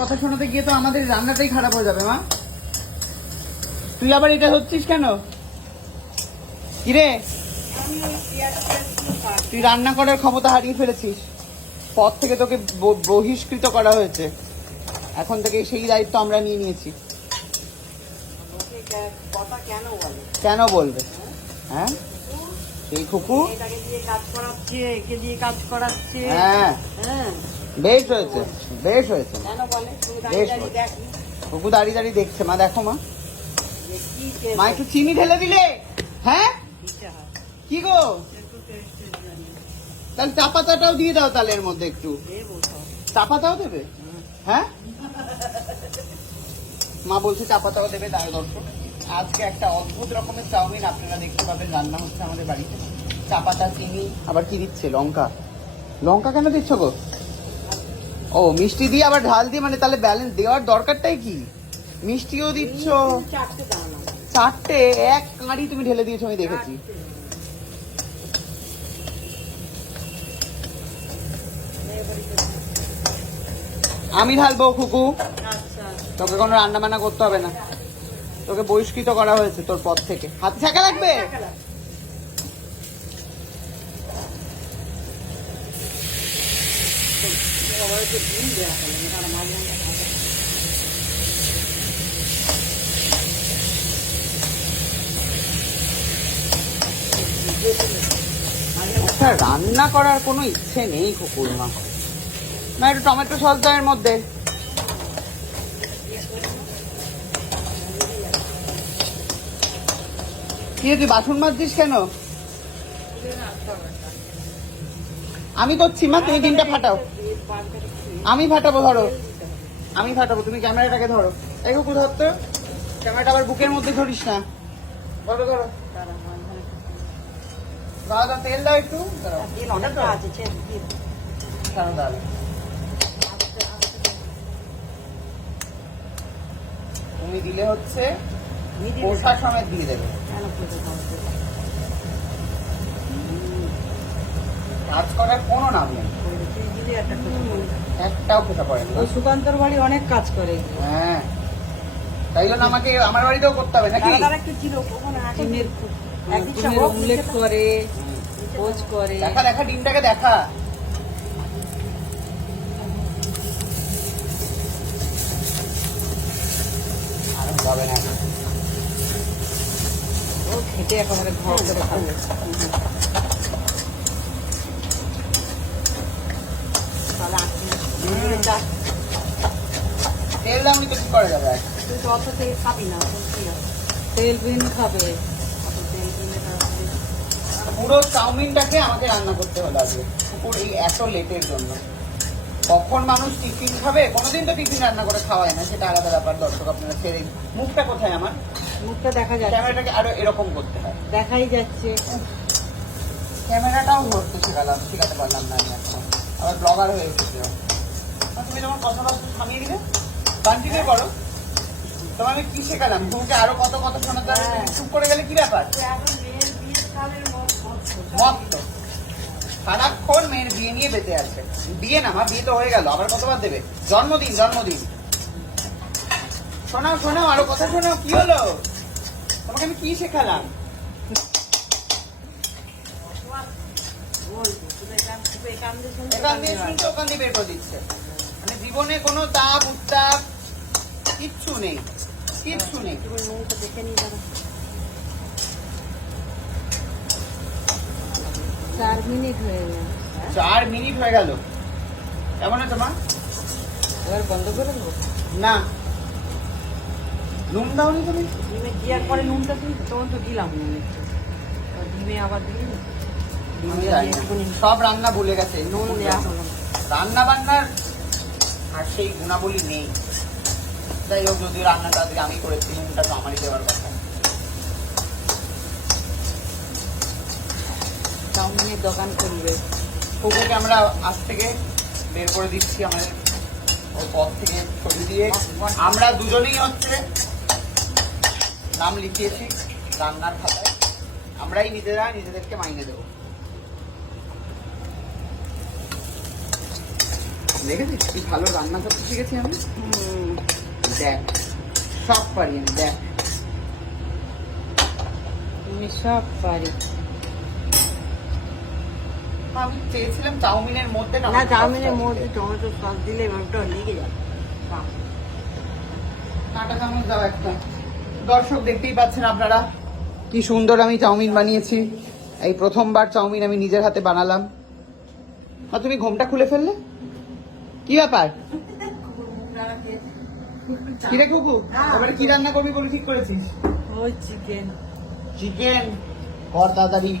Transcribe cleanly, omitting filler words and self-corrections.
কথা শোনাতে গিয়ে তো আমাদের রান্নাটাই খারাপ হয়ে যাবে মা। তুই আবার এটা হচ্ছিস কেন? কিরে, তুই রান্না করার ক্ষমতা হারিয়ে ফেলেছিস। পথ থেকে তোকে বহিষ্কৃত করা হয়েছে। এখন থেকে সেই দায়িত্ব আমরা নিয়ে নিয়েছি। কেন বলবে? হ্যাঁ, এই খুকু হ্যাঁ বেশ হয়েছে, বেশ হয়েছে, বেশ হয়েছে। খুকু দাঁড়িয়ে দাঁড়িয়ে দেখছে। মা দেখো মা, মা একটু চিনি ঢেলে দিলে। হ্যাঁ কি গো, তাহলে চা পাতাটাও দিয়ে দাও তাহলে এর মধ্যে একটু। চা পাতাও দেবে? হ্যাঁ মা বলছে চা পাতাও দেবে। তাই দর্শক, আজকে একটা অদ্ভুত রকমের চাউমিন আপনারা দেখতে পাবেন রান্না হচ্ছে আমাদের বাড়িতে। চা পাতা, চিনি, আবার কি দিচ্ছে? লঙ্কা। লঙ্কা কেন দিচ্ছ গো? ও মিষ্টি দিয়ে আবার ঝাল দিয়ে, মানে তাহলে ব্যালেন্স দেওয়ার দরকারটাই কি? মিষ্টিও দিচ্ছ, চারটে এক কাঁড়ি তুমি ঢেলে দিয়েছো, আমি দেখেছি। আমি ঢালবো খুকু, তোকে কোনো রান্না বান্না করতে হবে না। তোকে বহিষ্কৃত করা হয়েছে তোর পথ থেকে। হাতে ছাকা লাগবে? আচ্ছা, রান্না করার কোনো ইচ্ছে নেই খুকুর মা। না একটু টমেটো সস দাও এর মধ্যে। কি তুই বাসন মাজছিস কেন? আমি করছি মা, তুমি ডিমটা ফাটাও। আমি ফাটাবো, ধরো আমি ফাটাবো, তুমি ক্যামেরাটাকে ধরো। এই কুকুর ধরতো, ক্যামেরাটা আবার বুকের মধ্যে ধরিস না। ধরো ধরো, দাদা তেল দাও একটু। তুমি দিলে হচ্ছে পোষা সমেত দিয়ে দেবে। কাজ করার কোনো নাম নেই, একটাও খোঁজা পড়ে না। সুকান্তর বাড়ি অনেক কাজ করে। হ্যাঁ, তাই জন্য আমাকে আমার বাড়িতেও করতে হবে নাকি? অমলেট করে, পোচ করে। দেখা দেখা ডিমটাকে দেখা। আর হবে না, ও খেতে একেবারে ঘর করে খাবে। তেল দাম নিতে কি করা যাবে? তুই তো অত তেল খাবি না, তেল বিন খাবে। পুরো চাউমিনটাকে আমাকে রান্না করতে হলো আজকে পুরো এই এত লেটের জন্য। কখন মানুষ টিফিন খাবে? কোনোদিন তো টিফিন রান্না করে খাওয়ায় না, সেটা আলাদা ব্যাপার। দর্শক আপনারা ছেড়ে, মুখটা কোথায় আমার? মুখটা দেখা যাচ্ছে, ক্যামেরাটাকে আরো এরকম করতে হয়। দেখাই যাচ্ছে। ক্যামেরাটাও ধরতে শিখাতে পারলাম না আমি এখন, আবার ব্লগার হয়ে এসেছি। তুমি যখন কথা বলতে থামিয়ে দিলে, কন্টিনিউ করো। তোমার আমি কি শেখালাম? তোমাকে আরো কত কত শোনাতে হবে, চুপ করে গেলে কি ব্যাপার? মত সারাক্ষণ মেয়ের বিয়ে নিয়ে বেঁচে আছে। বিয়ে না মা, বিয়ে তো হয়ে গেল, আবার কতবার দেবে? জন্মদিন জন্মদিন। শোনাও শোনাও, আরো কথা শোনাও। কি হলো? তোমাকে আমি কি শেখালাম? এখান দিয়ে শুনছে, ওখান দিয়ে বের করে দিচ্ছে। মানে জীবনে কোনো তাপ উত্তাপ কিচ্ছু নেই, কিচ্ছু নেই। দেখে নিয়ে যাবো। 4 মিনিট হয়ে গেল। 4 মিনিট হয়ে গেল। কেমন আছে মা? এবার বন্ধ করে দেবো না, নুন দাওনি তুমি? ডিমে দেওয়ার পরে নুনটা দিই, তখন তো দিলাম নুন একটু। ডিমে আবার দিই না। সব রান্না ভুলে গেছে। নুন দেওয়া হলো। রান্না বান্নার আর সেই গুণাবলী নেই। যাই হোক, যদি রান্নাটা আজকে আমি করেছি, নুনটা তো আমারই দেওয়ার কথা। চাউমিনের দোকান করবে। কুকুরকে আমরা আজ থেকে বের করে দিচ্ছি আমাদের ওর পথ থেকে ছবি দিয়ে। আমরা দুজনেই হচ্ছে নাম লিখিয়েছি রান্নার খাতায়। আমরাই নিজেরা নিজেদেরকে মাইনে দেবো। দেখেছিস কি ভালো রান্না করতে শিখেছি আমি। দেখ সব পারি আমি, দেখ তুমি সব পারি। আমি চেয়েছিলাম চাউমিনের মধ্যে না চাউমিনের মধ্যে টমেটো সস দিলে ওটা লেগে যাবে। কাঁটা চামচ দাও একটা। দর্শক দেখতেই পাচ্ছেন আপনারা কি সুন্দর আমি চাউমিন বানিয়েছি। এই প্রথমবার চাউমিন আমি নিজের হাতে বানালাম। আর তুমি ঘোমটা খুলে ফেললে, কি ব্যাপার? কি রে কুকু, এবারে কি রান্না করবি বলে ঠিক করেছিস? ওই চিকেন। চিকেন কর তাড়াতাড়ি।